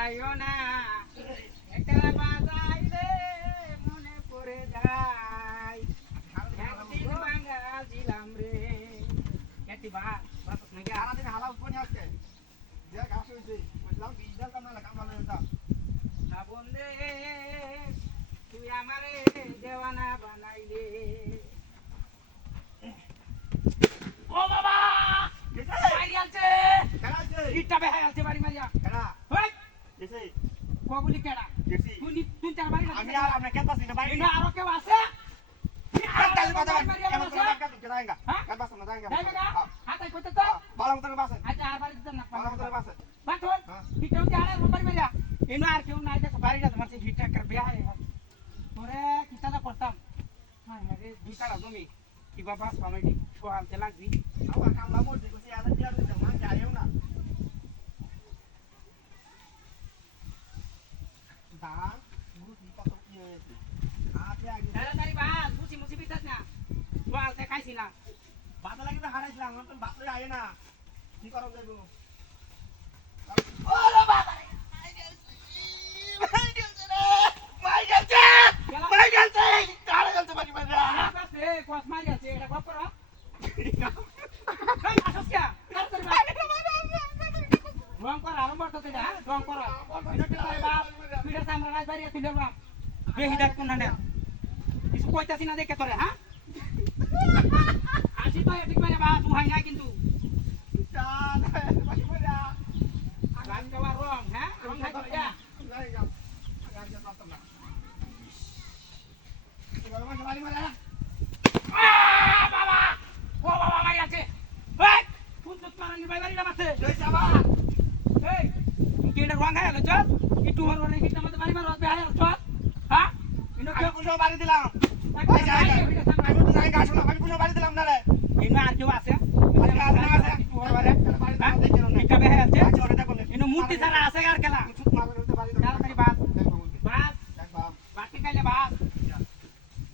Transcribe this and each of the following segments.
বাজাইও না একটা বাজাইলে মনে পড়ে যায় একদিন বাঙ্গাল ছিলাম রে কেটি বা বাস নাকি সারাদিন হালা উঠবনি আজকে যে ঘাস হয়েছে বুঝলাম বিজদার কামলা কামলা লেনটা না বন্ধে তুই আমারে দেওয়ানা বানাইলে ও বাবা বাড়ি আলছে কেডা আছে ইটা বেহাই আলছে বাড়ি মারিয়া কেডা ওই এসে কবুলি কেডা দেখছি তুই তার বাড়ি আমি আর আমরা কেন পাচ্ছি না বাইরে না আরো কেউ আছে কাল কথা এমন করে কাট দিতে যায়গা কাল বাস না যায়গা হাতাই কইতে তো ভালো মতো বাস আচ্ছা আর বাড়ি দিতে না ভালো মতো বাস বাটন ইটা উঠে আরে বাড়ি মারিয়া এনো আর কেউ নাই দেখো বাড়িটা তোমার সেই ভিটা কর বিয়া হয়ে গেছে তোরে কিতাটা করতাম হ্যাঁ রে দুইটা জমি কি বাবা সামাইনি কোহালতে লাগবি আমার কামলা বলছি কইছি আদা দিয়া দিতে মান যায়ও না দান মুসি কত কি হয়েছে আপনি আগে তাড়াতাড়ি বাস মুসি বিতাস না কোহালতে খাইছি না বাতা লাগি তো হারাইছিলাম আমার তো বাত আয় না কি করব যাইবো ওরে বাবা রে কস মারি আছে এটা গপ করো এই আসস কে তাড়াতাড়ি বাস রং কর আরম্ভ করতে যা রং কর বাপ পিড়া সামরা রাজ বাড়ি তুই বাপ বেহিদাত কোন না কিছু কইতাছি না দেখে তোরে হ্যাঁ আসি তো ঠিক মানে বাস তুই না কিন্তু চান বাকি বলা গান গাওয়া রং হ্যাঁ রং খাই তো যা লাইগা আগে পারতাম না এবার আমার বাড়ি মারা বাবা ও বাবা মারি আছে এই তুই তো মারানি বাড়ি নামাতে জয় সাবা এই তুই কি এটা রং খাই আলো চল একটু হর হর কিটা মত বাড়ি মারো বেহাই চল হ্যাঁ ইনো আমি পুজো বাড়ি দিলাম আমি আমি তো যাই গাছ না আমি পুজো বাড়ি দিলাম না রে ইনো আর কেউ আছে আরে আছে না আছে বাড়ি দেখো না এটা বেহাই আছে আচ্ছা ওটা দেখো ইনো মূর্তি সারা আছে আর খেলা ছুট মারতে বাড়ি দাও তাড়াতাড়ি বাস বাস দেখো বাকি কাইলে বাস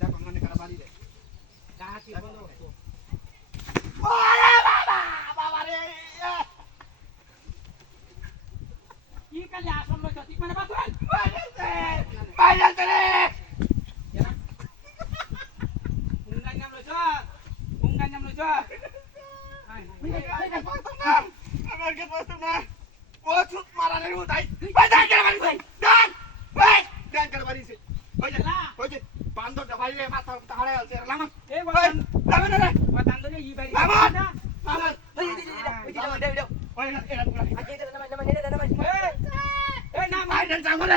দেখো মানে কারা বাড়ি রে ডাহাতি বলো ওরে বাবা বাবা রে কি কালে আসল লইছ ঠিক মানে বাস বাইরে রে Unggan nyam lojot. আমার কে বসতো না ও ছুট মারা রে উঠাই ভাই ডান করে বাড়ি ডান ভাই ডান করে বাড়ি ওই যে বান্দরটা বাইরে মাথা হারে আছে লামা Eh, ভাই যাবে না রে watan dulu i bari. Lama Na. Lama ওই ওই এরা নামান নামান নামান Eh, na. ভাই ডান জাঙ্গলে